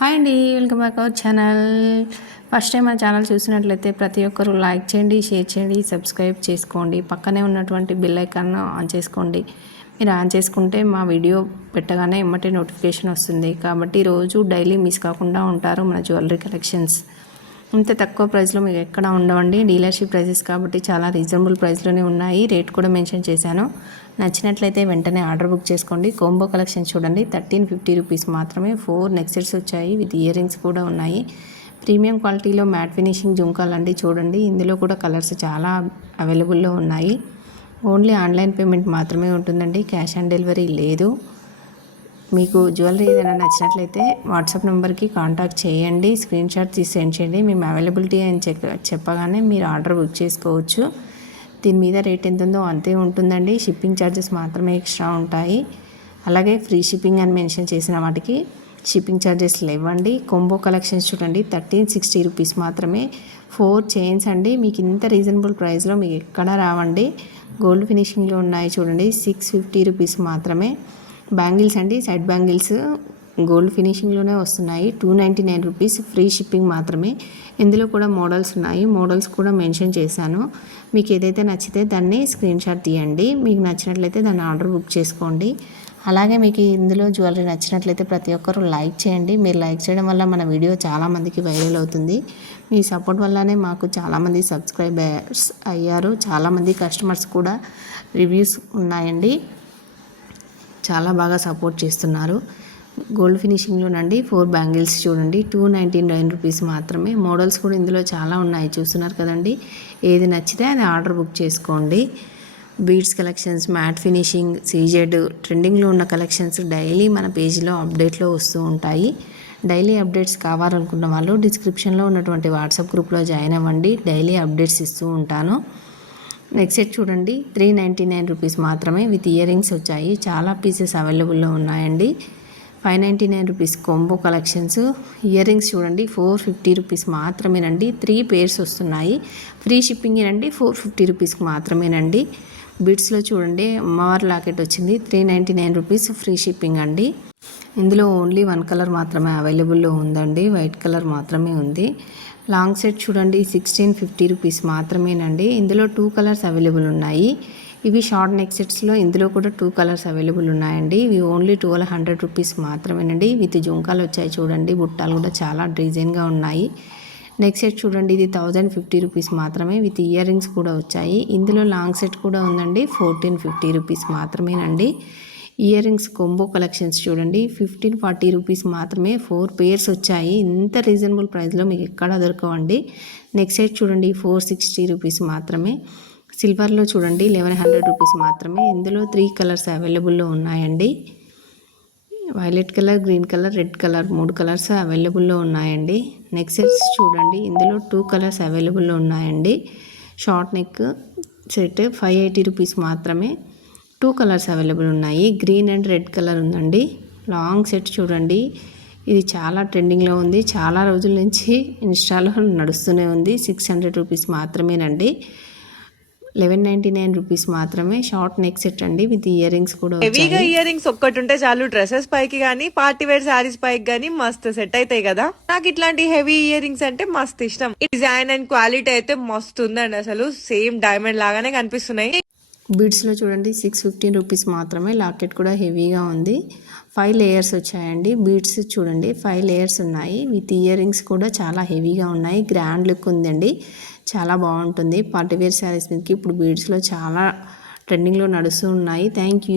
Hi అండి welcome back our channel. First time మన channel చూసినట్లయితే ప్రతి ఒక్కరూ లైక్ చేయండి షేర్ చేయండి సబ్స్క్రైబ్ చేసుకోండి. పక్కనే ఉన్నటువంటి బిల్ ఐకాన్ ఆన్ చేసుకోండి. మీరు ఆన్ చేసుకుంటే మా వీడియో పెట్టగానే ఎమ్మటే నోటిఫికేషన్ వస్తుంది. కాబట్టి రోజు డైలీ మిస్ కాకుండా ఉంటారు మన జ్యువెలరీ కలెక్షన్స్. ఇంత తక్కువ ప్రైస్లో మీకు ఎక్కడ ఉండవండి. డీలర్షిప్ ప్రైసెస్ కాబట్టి చాలా రీజనబుల్ ప్రైస్లోనే ఉన్నాయి. రేట్ కూడా మెన్షన్ చేశాను. నచ్చినట్లయితే వెంటనే ఆర్డర్ బుక్ చేసుకోండి. కోంబో కలెక్షన్ చూడండి. థర్టీన్ ఫిఫ్టీ రూపీస్ మాత్రమే. ఫోర్ నెక్సెట్స్ వచ్చాయి. విత్ ఇయర్ రింగ్స్ కూడా ఉన్నాయి. ప్రీమియం క్వాలిటీలో మ్యాట్ ఫినిషింగ్ జుంకాలు అండి చూడండి. ఇందులో కూడా కలర్స్ చాలా అవైలబుల్లో ఉన్నాయి. ఓన్లీ ఆన్లైన్ పేమెంట్ మాత్రమే ఉంటుందండి. క్యాష్ ఆన్ డెలివరీ లేదు. మీకు జ్యువెలరీ ఏదైనా నచ్చినట్లయితే వాట్సాప్ నెంబర్కి కాంటాక్ట్ చేయండి స్క్రీన్ షాట్ తీసి సెండ్ చేయండి. మేము అవైలబిలిటీ అని చెప్ప చెప్పగానే మీరు ఆర్డర్ బుక్ చేసుకోవచ్చు. దీని మీద రేట్ ఎంత ఉందో అంతే ఉంటుందండి. షిప్పింగ్ ఛార్జెస్ మాత్రమే ఎక్స్ట్రా ఉంటాయి. అలాగే ఫ్రీ షిప్పింగ్ అని మెన్షన్ చేసిన వాటికి షిప్పింగ్ ఛార్జెస్ లేవండి. కొంబో కలెక్షన్స్ చూడండి. థర్టీన్ సిక్స్టీ రూపీస్ మాత్రమే. ఫోర్ చైన్స్ అండి. మీకు ఇంత రీజనబుల్ ప్రైస్లో మీకు ఎక్కడ రావండి. గోల్డ్ ఫినిషింగ్లో ఉన్నాయి చూడండి. సిక్స్ ఫిఫ్టీ రూపీస్ మాత్రమే. బ్యాంగిల్స్ అండి. సైడ్ బ్యాంగిల్స్ గోల్డ్ ఫినిషింగ్లోనే వస్తున్నాయి. Two ninety nine rupees free shipping మాత్రమే. ఇందులో కూడా మోడల్స్ ఉన్నాయి. మోడల్స్ కూడా మెన్షన్ చేశాను. మీకు ఏదైతే నచ్చితే దాన్ని స్క్రీన్ షాట్ తీయండి. మీకు నచ్చినట్లయితే దాన్ని ఆర్డర్ బుక్ చేసుకోండి. అలాగే మీకు ఇందులో జ్యువెలరీ నచ్చినట్లయితే ప్రతి ఒక్కరు లైక్ చేయండి. మీరు లైక్ చేయడం వల్ల మన వీడియో చాలామందికి వైరల్ అవుతుంది. మీ సపోర్ట్ వల్లనే మాకు చాలామంది సబ్స్క్రైబర్స్ అయ్యారు. చాలామంది కస్టమర్స్ కూడా రివ్యూస్ ఉన్నాయండి. చాలా బాగా సపోర్ట్ చేస్తున్నారు. గోల్డ్ ఫినిషింగ్లోనండి ఫోర్ బ్యాంగిల్స్ చూడండి టూ నైంటీ నైన్ రూపీస్ మాత్రమే. మోడల్స్ కూడా ఇందులో చాలా ఉన్నాయి చూస్తున్నారు కదండి. ఏది నచ్చితే అది ఆర్డర్ బుక్ చేసుకోండి. Beads collections matte finishing CZ ట్రెండింగ్లో ఉన్న కలెక్షన్స్ డైలీ మన పేజీలో అప్డేట్లో వస్తూ ఉంటాయి. డైలీ అప్డేట్స్ కావాలనుకున్న వాళ్ళు డిస్క్రిప్షన్లో ఉన్నటువంటి వాట్సాప్ గ్రూప్లో జాయిన్ అవ్వండి. డైలీ అప్డేట్స్ ఇస్తూ ఉంటాను. నెక్స్ట్ సెట్ చూడండి. త్రీ నైంటీ నైన్ రూపీస్ మాత్రమే విత్ ఇయర్ రింగ్స్ వచ్చాయి. చాలా పీసెస్ అవైలబుల్లో ఉన్నాయండి. Five ninety nine rupees combo collections ear rings చూడండి. ఫోర్ ఫిఫ్టీ రూపీస్ మాత్రమేనండి. త్రీ పేర్స్ వస్తున్నాయి. ఫ్రీ షిప్పింగ్ అండి ఫోర్ ఫిఫ్టీ రూపీస్కి మాత్రమేనండి. బిడ్స్లో చూడండి. అమ్మవారి లాకెట్ వచ్చింది. Three ninety nine rupees free shipping అండి. ఇందులో ఓన్లీ వన్ కలర్ మాత్రమే అవైలబుల్లో ఉందండి. వైట్ కలర్ మాత్రమే ఉంది. లాంగ్ సెట్ చూడండి సిక్స్టీన్ ఫిఫ్టీ రూపీస్ మాత్రమేనండి. ఇందులో టూ కలర్స్ అవైలబుల్ ఉన్నాయి. ఇవి షార్ట్ నెక్ సెట్స్లో ఇందులో కూడా టూ కలర్స్ అవైలబుల్ ఉన్నాయండి. ఇవి ఓన్లీ ట్వెల్వ్ హండ్రెడ్ రూపీస్ మాత్రమేనండి. విత్ జుంకాలు వచ్చాయి చూడండి బుట్టాలు కూడా చాలా డిజైన్గా ఉన్నాయి. నెక్స్ట్ సెట్ చూడండి ఇది థౌజండ్ ఫిఫ్టీ రూపీస్ మాత్రమే విత్ ఇయర్ రింగ్స్ కూడా వచ్చాయి. ఇందులో లాంగ్ సెట్ కూడా ఉందండి ఫోర్టీన్ ఫిఫ్టీ రూపీస్ మాత్రమేనండి. ఇయర్ రింగ్స్ కొంబో కలెక్షన్స్ చూడండి. ఫిఫ్టీన్ ఫార్టీ రూపీస్ మాత్రమే ఫోర్ పేర్స్ వచ్చాయి. ఇంత రీజనబుల్ ప్రైస్లో మీకు ఎక్కడ దొరకవండి. నెక్స్ట్ సైడ్ చూడండి. ఫోర్ సిక్స్టీ రూపీస్ మాత్రమే. సిల్వర్లో చూడండి. లెవెన్ హండ్రెడ్ రూపీస్ మాత్రమే. ఇందులో త్రీ కలర్స్ అవైలబుల్లో ఉన్నాయండి. Violet colour green colour red colour మూడు కలర్స్ అవైలబుల్లో ఉన్నాయండి. నెక్ సెట్స్ చూడండి. ఇందులో టూ కలర్స్ అవైలబుల్లో ఉన్నాయండి. Short neck set five eighty rupees మాత్రమే. టూ కలర్స్ అవైలబుల్ ఉన్నాయి. గ్రీన్ అండ్ రెడ్ కలర్ ఉందండి. లాంగ్ సెట్ చూడండి. ఇది చాలా ట్రెండింగ్లో ఉంది. చాలా రోజుల నుంచి ఇన్స్టాలో నడుస్తూనే ఉంది. సిక్స్ హండ్రెడ్ రూపీస్ మాత్రమేనండి. లెవెన్ నైన్టీ నైన్ రూపీస్ మాత్రమే. షార్ట్ నెక్ సెట్ అండి. విత్ ఇయర్ రింగ్స్ కూడా హెవీగా ఇయర్ రింగ్స్ ఒక్కటి ఉంటే చాలు. డ్రెస్సెస్ పైకి కానీ పార్టీ వేర్ శారీస్ పైకి కానీ మస్తు సెట్ అవుతాయి కదా. నాకు ఇట్లాంటి హెవీ ఇయర్ రింగ్స్ అంటే మస్తు ఇష్టం. డిజైన్ అండ్ క్వాలిటీ అయితే మస్తు ఉందండి. అసలు సేమ్ డైమండ్ లాగానే కనిపిస్తున్నాయి. బీడ్స్లో చూడండి సిక్స్ ఫిఫ్టీన్ రూపీస్ మాత్రమే. లాకెట్ కూడా హెవీగా ఉంది. ఫైవ్ లేయర్స్ వచ్చాయండి. బీడ్స్ చూడండి ఫైవ్ లేయర్స్ ఉన్నాయి. విత్ ఇయర్ రింగ్స్ కూడా చాలా హెవీగా ఉన్నాయి. గ్రాండ్ లుక్ ఉందండి. చాలా బాగుంటుంది. పార్టీవేర్ శారీస్ మీదకి ఇప్పుడు బీడ్స్లో చాలా ట్రెండింగ్లో నడుస్తూ ఉన్నాయి. Thank you.